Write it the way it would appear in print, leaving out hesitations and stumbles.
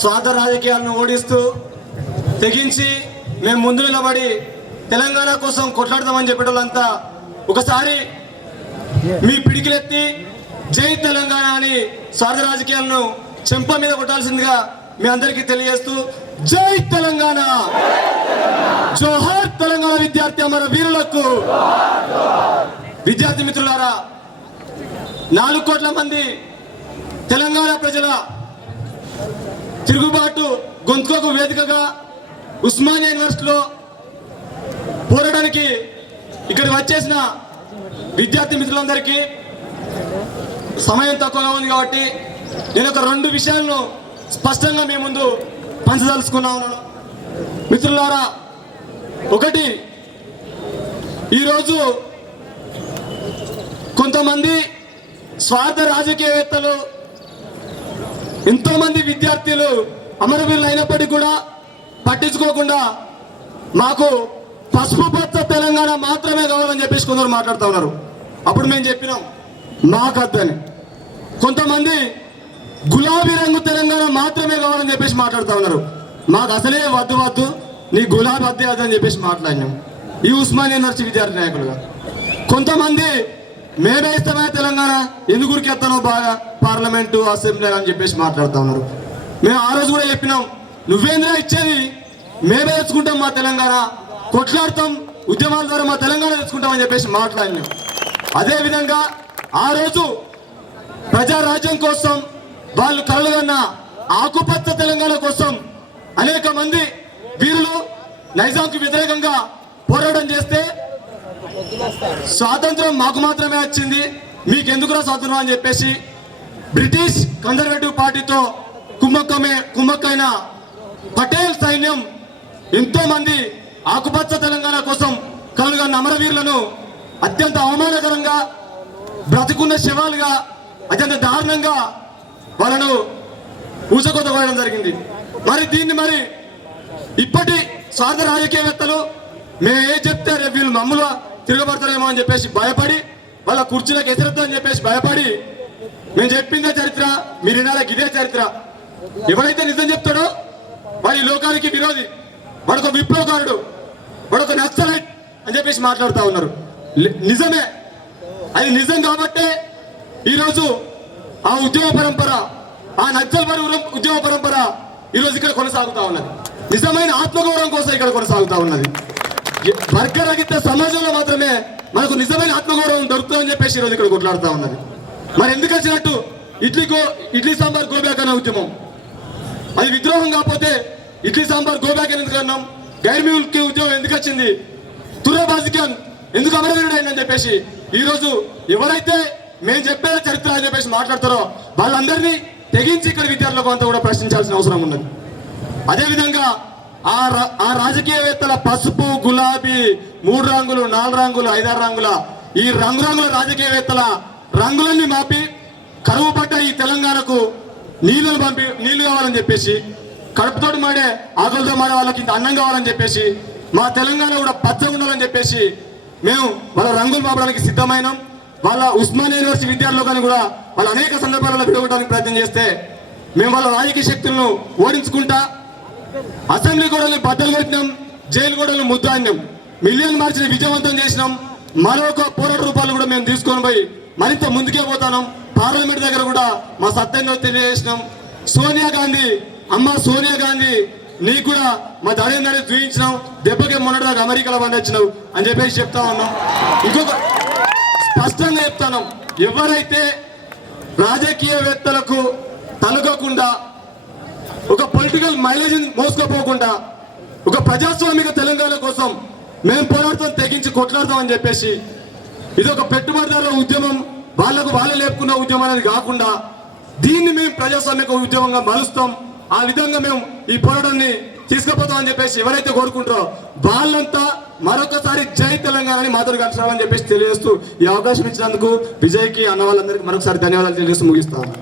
స్వార్థ రాజకీయాలను ఓడిస్తూ తెగించి మేము ముందు నిలబడి తెలంగాణ కోసం కొట్లాడదామని చెప్పేటోళ్ళంతా ఒకసారి మీ పిడికిలెత్తి జై తెలంగాణ అని స్వార్థ రాజకీయాలను చెంప మీద కొట్టాల్సిందిగా మీ అందరికీ తెలియజేస్తూ జై తెలంగాణ, జోహార్ తెలంగాణ విద్యార్థి అమర వీరులకు. విద్యార్థి మిత్రులారా, 4 కోట్ల మంది తెలంగాణ ప్రజల తిరుగుబాటు గొంతుకు వేదికగా ఉస్మానియా యూనివర్సిటీలో పోరాడానికి ఇక్కడికి వచ్చేసిన విద్యార్థి మిత్రులందరికీ సమయం తక్కువగా ఉంది కాబట్టి నేను ఒక 2 విషయాలను స్పష్టంగా మీ ముందు పంచదలుచుకున్నాను. మిత్రులారా, ఒకటి, ఈరోజు కొంతమంది స్వార్థ రాజకీయవేత్తలు, ఎంతోమంది విద్యార్థులు అమరవీరులు అయినప్పటికీ కూడా పట్టించుకోకుండా మాకు పసుపు పచ్చ తెలంగాణ మాత్రమే కావాలని చెప్పేసి కొందరు మాట్లాడుతూ ఉన్నారు. అప్పుడు మేము చెప్పినాం మాకద్దని. కొంతమంది గులాబీ రంగు తెలంగాణ మాత్రమే కావాలని చెప్పేసి మాట్లాడుతూ ఉన్నారు. మాకు అసలే వద్దు నీ గులాబీ అద్దే అని చెప్పేసి మాట్లాడినాం ఈ ఉస్మానియా యూనివర్సిటీ విద్యార్థి నాయకులుగా. కొంతమంది మేమే ఇష్టమైన తెలంగాణ ఎందుకు ఎత్తానో బాగా పార్లమెంటు అసెంబ్లీ అని చెప్పేసి మాట్లాడుతూ ఉన్నారు. మేము ఆ రోజు కూడా చెప్పినాం, నువ్వేంద్రా ఇచ్చేది, మేమే తెచ్చుకుంటాం మా తెలంగాణ, కొట్లాడతాం, ఉద్యమాల ద్వారా మా తెలంగాణ తెచ్చుకుంటాం అని చెప్పేసి మాట్లాడినాం. అదేవిధంగా ఆ రోజు ప్రజారాజ్యం కోసం వాళ్ళు కలలుగన్న ఆకుపచ్చ తెలంగాణ కోసం అనేక మంది వీరులు నైజాంకు వ్యతిరేకంగా పోరాటం చేస్తే స్వాతంత్రం మాకు మాత్రమే వచ్చింది, మీకెందుకురా స్వాతంత్రం అని చెప్పేసి బ్రిటిష్ కన్జర్వేటివ్ పార్టీతో కుమ్మక్కైన పటేల్ సైన్యం ఎంతో మంది ఆకుపచ్చ తెలంగాణ కోసం కలుగన్న అమరవీరులను అత్యంత అవమానకరంగా, బ్రతికున్న శవాలుగా, అత్యంత దారుణంగా వాళ్ళను ఊసకొత కోయడం జరిగింది. దీన్ని ఇప్పటి స్వార్థ రాజకీయవేత్తలు మేము ఏ చెప్తే రేపు వీళ్ళు మమ్మల్ని తిరగబడతారేమో అని చెప్పేసి భయపడి, వాళ్ళ కుర్చీలకు ఎసరద్దు అని చెప్పేసి భయపడి, మేము చెప్పిందే చరిత్ర, మీరు వినాలకు ఇదే చరిత్ర, ఎవరైతే నిజం చెప్తాడో వాడి లోకానికి విరోధి, వాడొక విప్లవకారుడు, వాడొక నక్సలైట్ అని చెప్పేసి మాట్లాడుతూ ఉన్నారు. నిజమే, అది నిజం కాబట్టే ఈరోజు ఆ ఉద్యమ పరంపర, ఆ నక్సల్వాడి ఉద్యమ పరంపర ఈరోజు ఇక్కడ కొనసాగుతూ ఉన్నది. నిజమైన ఆత్మగౌరవం కోసం ఇక్కడ కొనసాగుతూ ఉన్నది. వర్గరహిత సమాజంలో మాత్రమే మనకు నిజమైన ఆత్మగౌరవం దొరుకుతుందని చెప్పేసి ఈరోజు ఇక్కడ కొట్లాడుతూ ఉన్నది. ఎందుకు వచ్చినట్టు ఇడ్లీ సాంబార్ గోబ్యాక్ అనే ఉద్యమం, అది విద్రోహం కాకపోతే ఇడ్లీ సాంబార్ గోబ్యాక్ ఎందుకు అన్నాం? గైర్ మిల్క్ ఉద్యమం ఎందుకు వచ్చింది? తుర్రబాజికన్ ఎందుకు అమరవీరుడు అయిందని చెప్పేసి ఈరోజు ఎవరైతే మేము చెప్పే చరిత్ర అని చెప్పేసి మాట్లాడతారో వాళ్ళందరినీ తెగించి ఇక్కడ విద్యార్థులకు అంతా కూడా ప్రశ్నించాల్సిన అవసరం ఉన్నది. అదేవిధంగా ఆ రాజకీయవేత్తల పసుపు, గులాబీ, 3 రంగులు, 4 రంగులు, 5 రంగుల ఈ రంగురంగుల రాజకీయవేత్తల రంగులన్నీ మాపి కరువు పడ్డ ఈ తెలంగాణకు నీళ్లు కావాలని చెప్పేసి, కడుపుతోటి మాడే ఆకలితో మాడే వాళ్ళకి ఇంత అన్నం కావాలని చెప్పేసి, మా తెలంగాణ కూడా పచ్చగా ఉండాలని చెప్పేసి మేము వాళ్ళ రంగులు మాపడానికి సిద్ధమైనాం. వాళ్ళ ఉస్మానియా యూనివర్సిటీ విద్యార్థులు కానీ కూడా వాళ్ళు అనేక సందర్భాలలో విడగొట్టడానికి ప్రయత్నం చేస్తే మేము వాళ్ళ రాజకీయ శక్తులను ఓడించుకుంటా అసెంబ్లీ గోడల్ని బద్దలు కొట్టినాం, జైలు గోడలను ముద్దాడినాం, మిలియన్ మార్చిని విజయవంతం చేసినాం. మరొక పోరాట రూపాలు కూడా మేము తీసుకొని పోయి మరింత ముందుకే పోతాం. పార్లమెంట్ దగ్గర కూడా మా సత్యంగా తెలియజేసినాం. సోనియా గాంధీ, అమ్మ సోనియా గాంధీ, నీకు కూడా మా దడేందడే చూపించినాం, దెబ్బకే మొన్నటిదాకా అమెరికాలో పండించినావు అని చెప్పేసి చెప్తా ఉన్నాం. ఇంకొక స్పష్టంగా చెప్తాను, ఎవరైతే రాజకీయవేత్తలకు తలగకుండా, ఒక పొలిటికల్ మైలేజ్ మోసుకోపోకుండా, ఒక ప్రజాస్వామిక తెలంగాణ కోసం మేము పోరాడతాం, తెగించి కొట్లాడతాం అని చెప్పేసి ఇది ఒక పెట్టుబడిదారుల ఉద్యమం, వాళ్ళకు లేపుకున్న ఉద్యమం అనేది కాకుండా దీన్ని మేము ప్రజాస్వామిక ఉద్యమంగా మలుస్తాం. ఆ విధంగా మేము ఈ పోరాటాన్ని తీసుకుపోతాం అని చెప్పేసి ఎవరైతే కోరుకుంటారో వాళ్ళంతా మరొకసారి జై తెలంగాణ మాతో కలిసి చెప్పేసి తెలియజేస్తూ ఈ అవకాశం ఇచ్చినందుకు విజయ్కి, అన్న వాళ్ళందరికీ మరొకసారి ధన్యవాదాలు తెలియజేస్తూ ముగిస్తాను.